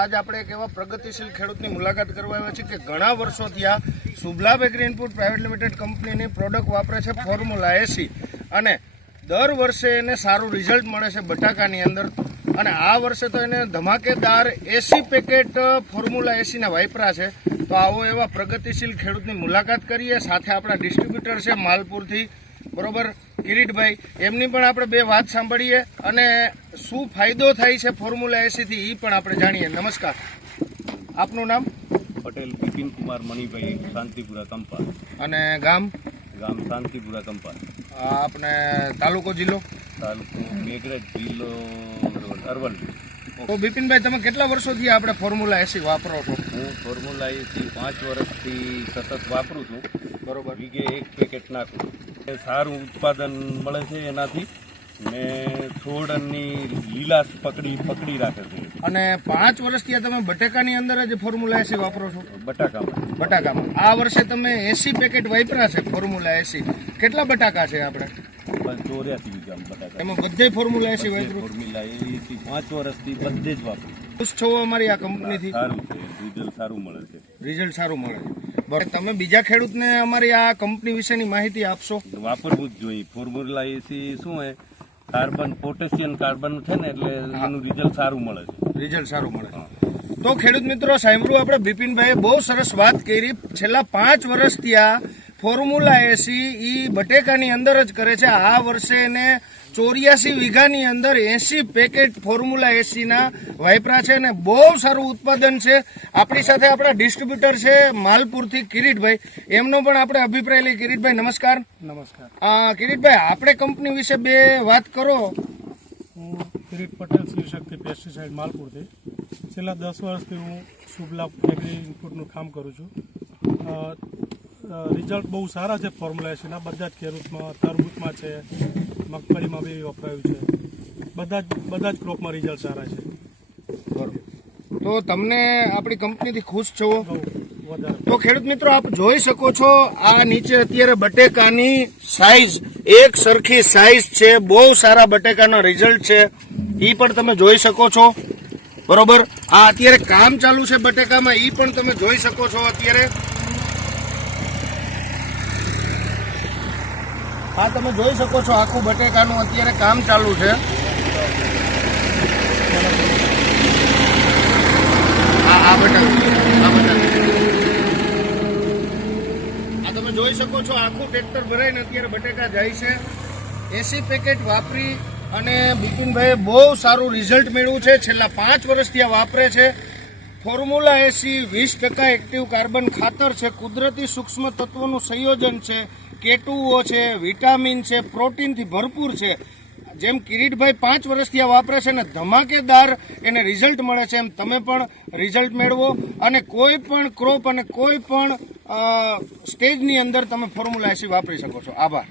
आज આપણે એક એવા પ્રગતિશીલ ખેડૂતની મુલાકાત કરવા આવ્યા છીએ કે ઘણા વર્ષોથી આ Shubhlabh agri input private limited કંપનીની પ્રોડક્ટ વાપરે છે ફોર્મ્યુલા 80 અને દર વર્ષે એને સારું રિઝલ્ટ મળે છે બટાકાની અંદર અને આ વર્ષે તો એને ધમાકેદાર 80 પેકેટ ફોર્મ્યુલા 80 ના વાપરા છે। તો આવો એવા પ્રગતિશીલ ખેડૂતની મુલાકાત કરીએ, સાથે આપણા ડિસ્ટ્રીબ્યુટર છે માલપુરથી બરોબર કિરીટભાઈ, એમની પણ આપણે બે વાત સાંભળીએ અને શું ફાયદો થાય છે ફોર્મ્યુલા 80 થી એ પણ આપણે જાણીએ। નમસ્કાર, આપનું નામ? પટેલ બિપિન કુમાર મણિભાઈ, શાંતિપુરા કંપાસ અને ગામ? ગામ શાંતિપુરા કંપાસ। આપણે તાલુકો જિલ્લો? તાલુકો મેઘરજ, જિલ્લો અરવલ્લી। તો બિપિનભાઈ, તમે કેટલા વર્ષોથી આપણે ફોર્મ્યુલા 80 વાપરો છો? હું ફોર્મ્યુલા 80 5 વર્ષથી સતત વાપરું છું। બરોબર, વીઘે 1 પેકેટ નાખું, સારું ઉત્પાદન મળે છે એનાથી ને છોડની લીલાશ પકડી રાખે છે। અને 5 વર્ષથી તમે બટાકાની અંદર જ ફોર્મ્યુલા 80 વાપરો છો? બટાકામાં આ વર્ષે તમે 80 પેકેટ વાપરા છે ફોર્મ્યુલા 80। કેટલા બટાકા છે આપણે? 84 વીઘામાં બટાકા। એમાં બધે ફોર્મ્યુલા 80 વાપરો? ફોર્મ્યુલા 80 5 વર્ષથી બધે જ વાપરું। ખુશ છો અમારી આ કંપનીથી? સારું છે, રિઝલ્ટ સારું મળે છે। રિઝલ્ટ સારું મળે છે। બરાબર, તમે બીજા ખેડૂતને અમારી આ કંપની વિશેની માહિતી આપશો? વાપરવું જ જોઈએ। ફોર્મ્યુલા 80 શું હે, કાર્બન પોટેશિયમ કાર્બન છે ને, એટલે એનું રિઝલ્ટ સારું મળે છે। રિઝલ્ટ સારું મળે છે। તો ખેડૂત મિત્રો, સાંભળ્યું આપણે બિપિનભાઈએ બહુ સરસ વાત કરી। છેલ્લા 5 વર્ષથી આ ફોર્મ્યુલા 80 ઈ બટેકાની અંદર જ કરે છે। આ વર્ષે એને 84 વીઘાની અંદર 80 પેકેટ ફોર્મ્યુલા 80 ના વાપરા છે અને બહુ સારું ઉત્પાદન છે। આપણી સાથે આપણા ડિસ્ટ્રીબ્યુટર છે માલપુરથી કિરીટભાઈ, એમનો પણ આપણે અભિપ્રાય લઈએ। કિરીટભાઈ નમસ્કાર। નમસ્કાર। કિરીટભાઈ, આપણે કંપની વિશે બે વાત કરો। હું કિરીટ પટેલ, શ્રી શક્તિ પેસ્ટિસાઇડ માલપુરથી। છેલ્લા 10 વર્ષથી હું શુભલાભ એગ્રી ઇનપુટનું કામ કરું છું। રિઝલ્ટ બહુ સારા છે ફોર્મ્યુલા 80 ના। બધા જ ખેડૂતમાં, તરબૂચમાં છે, મગફળીમાં બી વપરાયું છે। બધા જ ક્રોપમાં રિઝલ્ટ સારા છે। બરોબર, તો તમને આપણી કંપનીથી ખુશ છો? બહુ વધારે। તો ખેડૂત મિત્રો, આપ જોઈ શકો છો આ નીચે અત્યારે બટેકાની સાઈઝ એક સરખી સાઈઝ છે, બહુ સારા બટેકાનો રિઝલ્ટ છે, એ પણ તમે જોઈ શકો છો બરોબર। આ અત્યારે કામ ચાલુ છે બટેકામાં, એ પણ તમે જોઈ શકો છો અત્યારે। આ તમે જોઈ શકો છો આખું બટેકાનું અત્યારે કામ ચાલુ છે। આ તમે જોઈ શકો છો આખું ટ્રેક્ટર ભરાઈને અત્યારે બટેકા જાય છે। 80 પેકેટ વાપરી અને બિપિનભાઈએ બહુ સારું રિઝલ્ટ મેળવ્યું છે। છેલ્લા 5 વર્ષથી આ વાપરે છે। ફોર્મ્યુલા 80 20% એક્ટિવ કાર્બન ખાતર છે, કુદરતી સૂક્ષ્મ તત્વોનું સંયોજન છે, K2O છે, વિટામિન છે, પ્રોટીનથી ભરપૂર છે। જેમ કિરીટભાઈ 5 વર્ષથી આ વાપરે છે ને ધમાકેદાર એને રિઝલ્ટ મળે છે, એમ તમે પણ રિઝલ્ટ મેળવો અને કોઈ પણ ક્રોપ અને કોઈ પણ સ્ટેજની અંદર તમે ફોર્મ્યુલા 80 વાપરી શકો છો। આભાર।